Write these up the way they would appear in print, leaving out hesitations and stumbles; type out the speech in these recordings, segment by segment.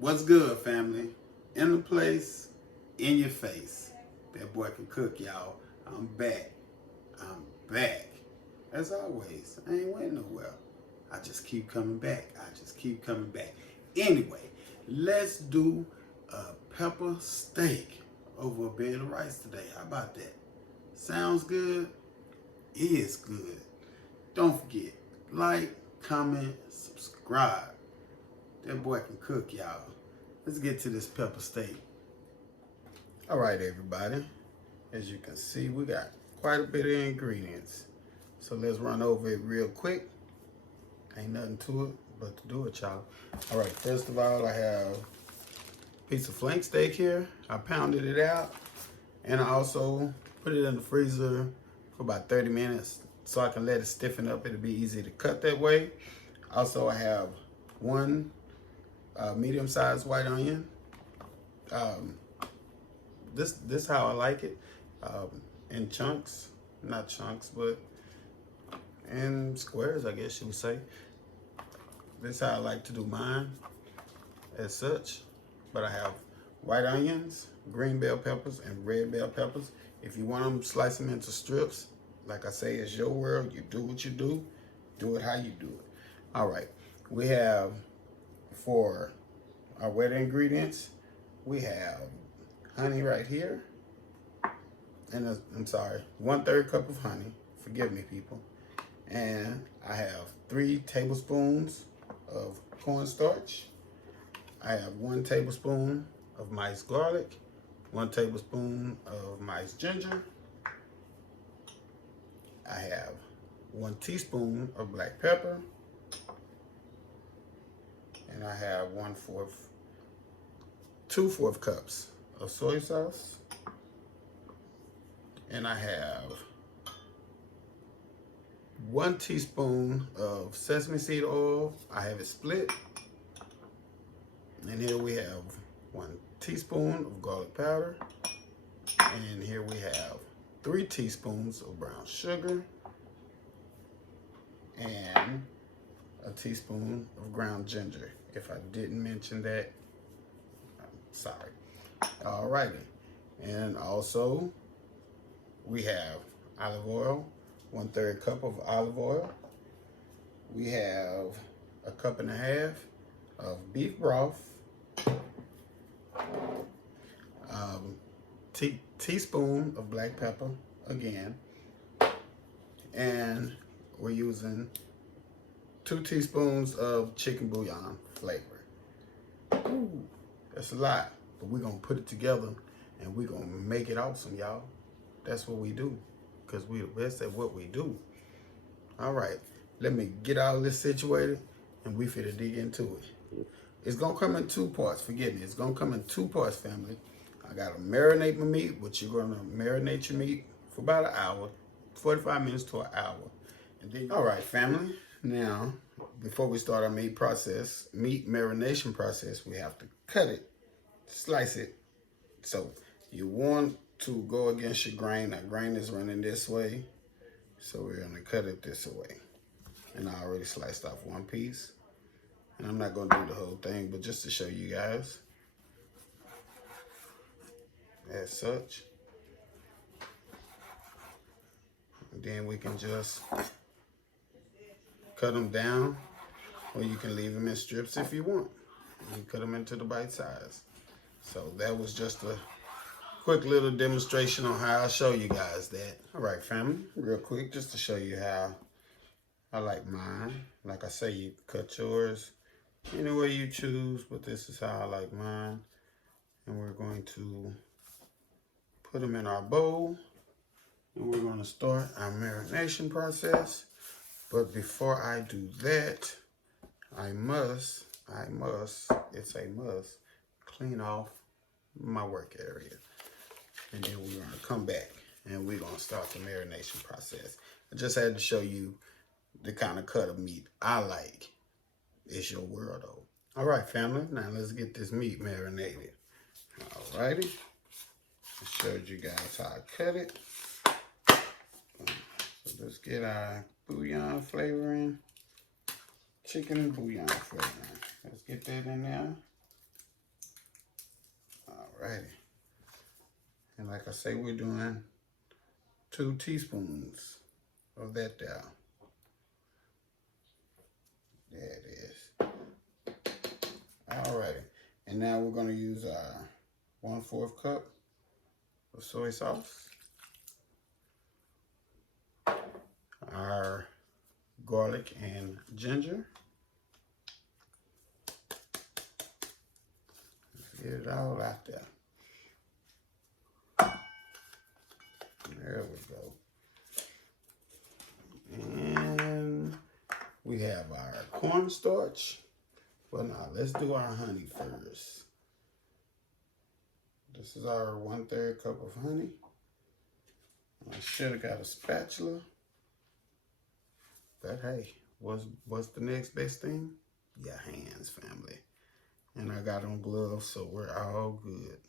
What's good, family? In the place, in your face. That boy can cook, y'all. I'm back. I'm back. As always, I ain't went nowhere. I just keep coming back. I just keep coming back. Anyway, let's do a pepper steak over a bed of rice today. How about that? Sounds good? Is good. Don't forget, like, comment, subscribe. That boy can cook, y'all. Let's get to this pepper steak. All right, everybody. As you can see, we got quite a bit of ingredients. So let's run over it real quick. Ain't nothing to it but to do it, y'all. All right, first of all, I have a piece of flank steak here. I pounded it out, and I also put it in the freezer for about 30 minutes so I can let it stiffen up. It'll be easy to cut that way. Also, I have one medium-sized white onion. This how I like it, in chunks, not chunks, but in squares, I guess you would say. This how I like to do mine, as such. But I have white onions, green bell peppers, and red bell peppers. If you want them, slice them into strips. Like I say, it's your world. You do what you do. Do it how you do it. All right, we have, for our wet ingredients, we have honey right here. And I'm sorry, 1/3 cup of honey. Forgive me, people. And I have 3 tablespoons of cornstarch. I have 1 tablespoon of minced garlic, 1 tablespoon of minced ginger. I have 1 teaspoon of black pepper. And I have 2/4 cups of soy sauce. And I have 1 teaspoon of sesame seed oil. I have it split. And here we have 1 teaspoon of garlic powder. And here we have 3 teaspoons of brown sugar. And a teaspoon of ground ginger. If I didn't mention that, I'm sorry. Alrighty. And also, we have olive oil, 1/3 cup of olive oil. We have 1.5 cups of beef broth, teaspoon of black pepper again, and we're using 2 teaspoons of chicken bouillon flavor. Ooh, that's a lot, but we're gonna put it together and we're gonna make it awesome, y'all. That's what we do, because we're the best at what we do. All right, let me get all this situated and we finna dig into it. It's gonna come in 2 parts, forgive me. It's gonna come in 2 parts, family. I gotta marinate my meat, which you're gonna marinate your meat for about an hour, 45 minutes to an hour. And then, all right, family. Now, before we start our meat marination process, we have to cut it, slice it. So you want to go against your grain. Our grain is running this way, so we're gonna cut it this way. And I already sliced off 1 piece. And I'm not gonna do the whole thing, but just to show you guys. As such. And then we can just cut them down, or you can leave them in strips if you want. You can cut them into the bite size. So that was just a quick little demonstration on how I'll show you guys that. All right, family, real quick, just to show you how I like mine. Like I say, you cut yours any way you choose, but this is how I like mine. And we're going to put them in our bowl, and we're going to start our marination process. But before I do that, I must, it's a must, clean off my work area. And then we're gonna come back and we're gonna start the marination process. I just had to show you the kind of cut of meat I like. It's your world though. All right, family, now let's get this meat marinated. All righty, I showed you guys how I cut it. So let's get our bouillon flavoring, chicken bouillon flavoring. Let's get that in there. Alrighty. And like I say, we're doing 2 teaspoons of that down. There it is. Alrighty. And now we're going to use our 1/4 cup of soy sauce. Our garlic and ginger. Let's get it all out there. There we go. And we have our cornstarch. Well, now let's do our honey first. This is our 1/3 cup of honey. I should have got a spatula. But hey, what's the next best thing? Your hands, family. And I got on gloves, so we're all good.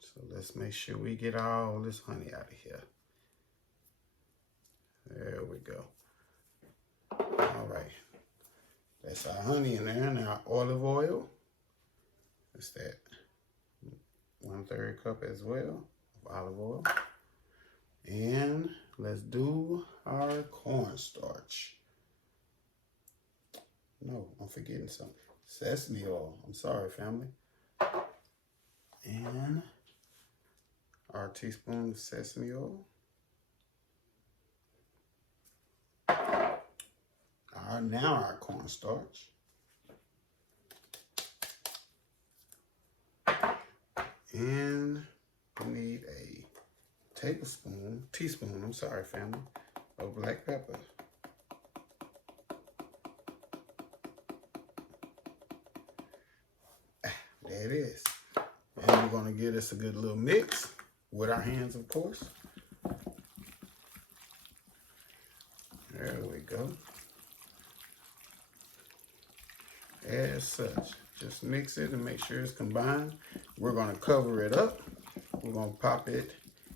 So let's make sure we get all this honey out of here. There we go. All right. That's our honey in there, and our olive oil. That's that 1/3 cup as well of olive oil. And let's do our cornstarch. No, I'm forgetting something. Sesame oil. I'm sorry, family. And our teaspoon of sesame oil. Now our cornstarch. And we need a teaspoon, I'm sorry, family, of black pepper. There it is. And we're gonna give this a good little mix with our hands, of course. There we go. As such, just mix it and make sure it's combined. We're gonna cover it up. We're gonna pop it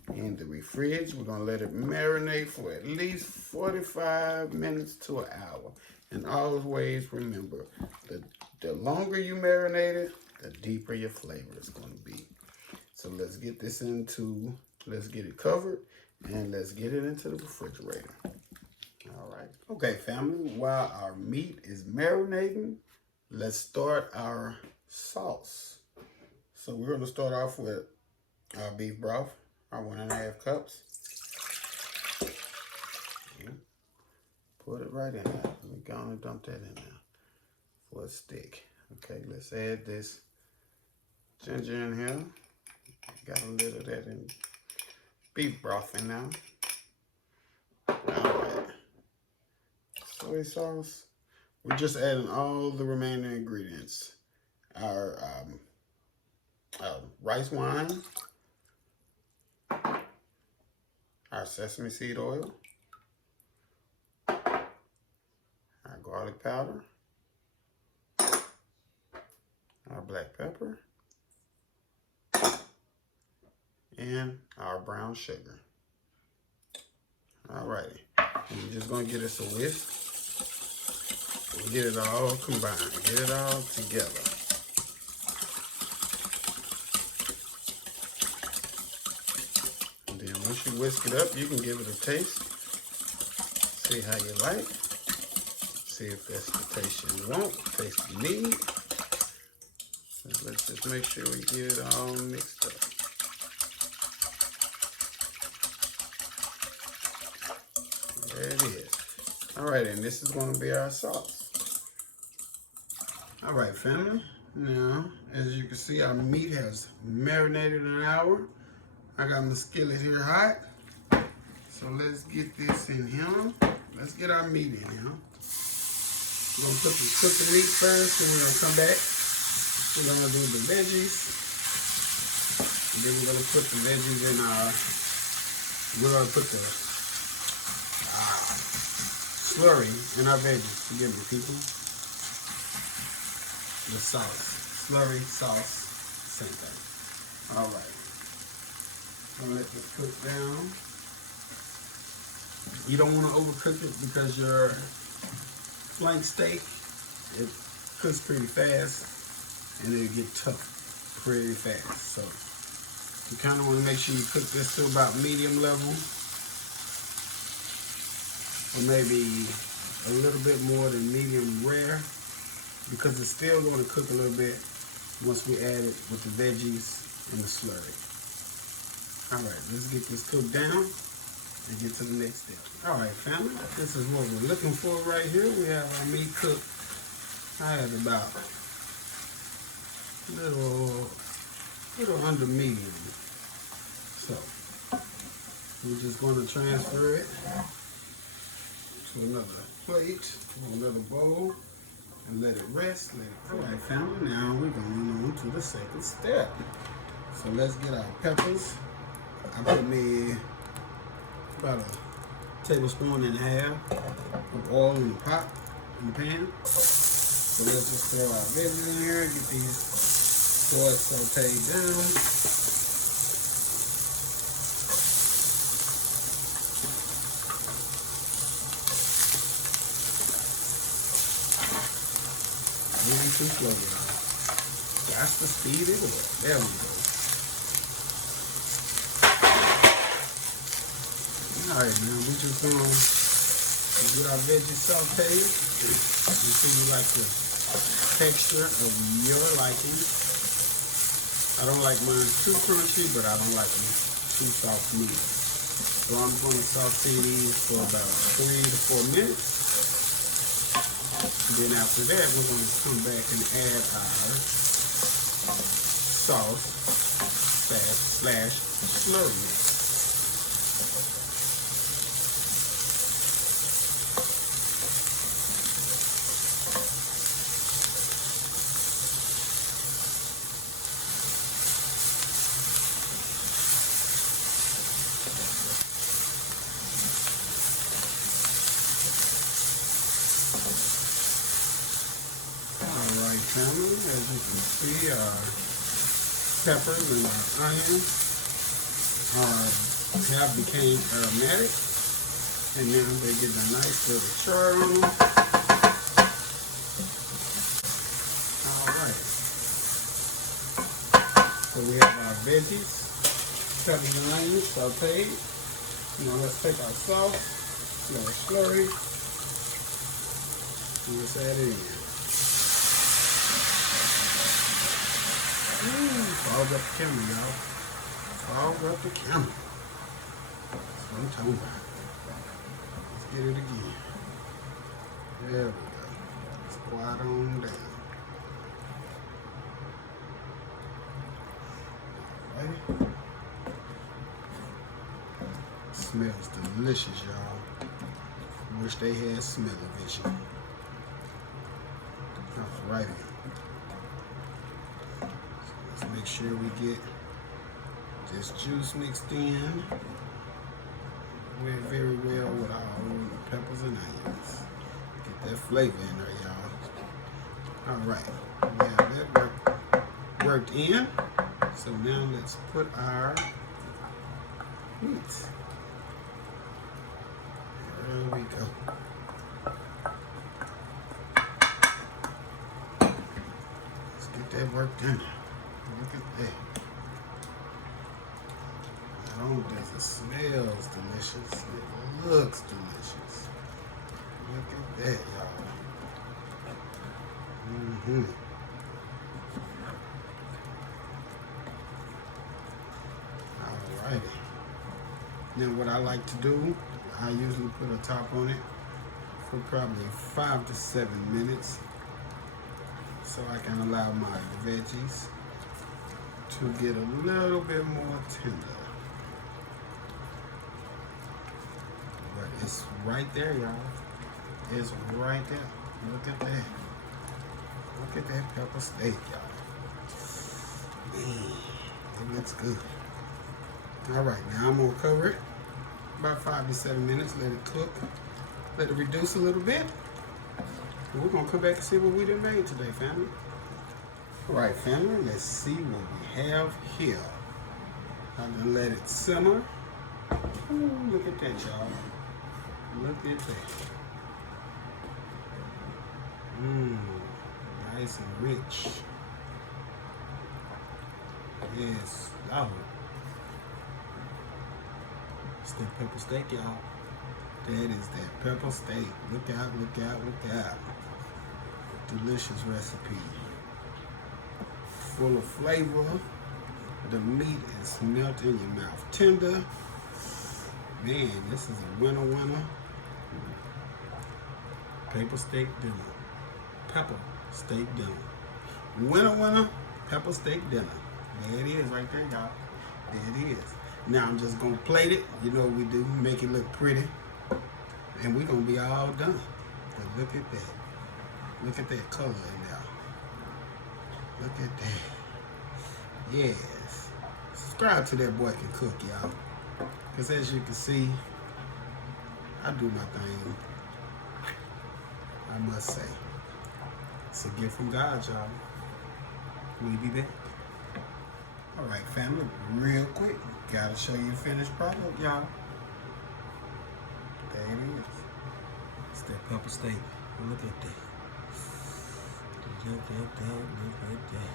in the fridge. We're gonna let it marinate for at least 45 minutes to an hour. And always remember, the longer you marinate it, the deeper your flavor is gonna be. So let's get this let's get it covered, and let's get it into the refrigerator. All right. Okay, family, while our meat is marinating, let's start our sauce. So we're gonna start off with our beef broth, our 1.5 cups. Put it right in there. We're gonna dump that in there for a stick. Okay, let's add this ginger in here. Got a little of that in beef broth in now. All right. Soy sauce. We're just adding all the remaining ingredients. Our rice wine, our sesame seed oil, our garlic powder, our black pepper, and our brown sugar. Alrighty, and we're just gonna get us a whisk. Get it all combined, get it all together. And then once you whisk it up, you can give it a taste. See how you like. See if that's the taste you want, taste you need. So let's just make sure we get it all mixed up. There it is. All right, and this is going to be our sauce. All right, family. Now, as you can see, our meat has marinated an hour. I got my skillet here hot. So let's get this in here. Let's get our meat in here. We're going to cook the meat first, and we're going to come back. We're going to do the veggies. And then we're going to put the veggies in we're going to put the slurry in our veggies. Forgive me, people. The sauce. Slurry, sauce, same thing. All right. I'm going to let this cook down. You don't want to overcook it because your flank steak, it cooks pretty fast and it'll get tough pretty fast. So you kind of want to make sure you cook this to about medium level, or maybe a little bit more than medium rare, because it's still going to cook a little bit once we add it with the veggies and the slurry. All right, let's get this cooked down and get to the next step. All right, family, this is what we're looking for right here. We have our meat cooked. I have about little under medium. So we're just going to transfer it to another plate or another bowl and let it rest. All right, family, now we're going on to the second step. So let's get our peppers. I put me about a tablespoon and a half of oil in the pot, in the pan. So let's just throw our veggies in here, get these sauce sauteed down. Moving too slow, y'all. That's the speed it is. There we go. Alright, now we're just gonna get our veggies sauteed until you like the texture of your liking. I don't like mine too crunchy, but I don't like them too soft neither. So I'm gonna saute these for about 3 to 4 minutes. And then after that, we're gonna come back and add our sauce slash slurry mix. Family, as you can see, our peppers and our onions have became aromatic, and now they get a nice little char on them. Alright, so we have our veggies, peppers and onions sauteed. Now let's take our sauce, our slurry, and let's add it in. Fog up the camera, y'all. Fog up the camera. That's what I'm talking about. Let's get it again. There we go. Squat on down. Alright. Smells delicious, y'all. Wish they had smell-o-vision. Alrighty. Make sure we get this juice mixed in very well with our peppers and onions. Get that flavor in there, y'all. Alright, we have that worked in. So now let's put our meat. There we go. Let's get that worked in. Look at that. Not only does it smells delicious, it looks delicious. Look at that, y'all. Alrighty. Now what I like to do, I usually put a top on it for probably 5 to 7 minutes, so I can allow my veggies to get a little bit more tender. But it's right there, y'all. It's right there. Look at that. Look at that pepper steak, y'all. Man, it looks good. All right, now I'm gonna cover it about 5 to 7 minutes. Let it cook. Let it reduce a little bit. And we're gonna come back and see what we done made today, family. All right, family, let's see what we have here. I'm gonna let it simmer. Ooh, look at that, y'all. Look at that. Nice and rich. Yes, Lord. It's that pepper steak, y'all. That is that pepper steak. Look out, look out, look out. Delicious recipe. Full of flavor. The meat is melting in your mouth. Tender. Man, this is a winner. Pepper steak dinner. Pepper steak dinner. Winner. Pepper steak dinner. There it is right there, y'all. There it is. Now I'm just going to plate it. You know what we do. Make it look pretty. And we're going to be all done. But look at that. Look at that color in there. Look at that. Yes. Subscribe to That Boy Can Cook, y'all. Because as you can see, I do my thing. I must say. It's a gift from God, y'all. We'll be back. Alright, family, real quick. Gotta show you the finished product, y'all. There it is. It's that pepper steak. Look at that. Look at that. Look at that.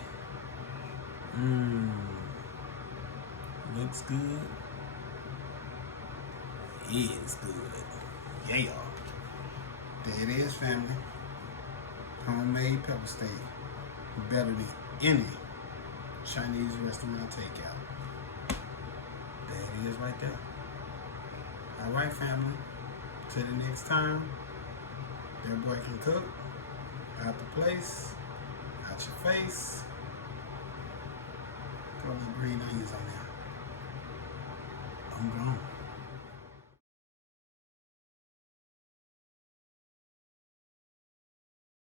Looks good. It's good. Yeah. There it is, family. Homemade pepper steak. Better than any Chinese restaurant takeout. There it is right there. Alright, family. Till the next time, That Boy Can Cook. Out the place. Out your face. Throw the green onions on there. I'm gone.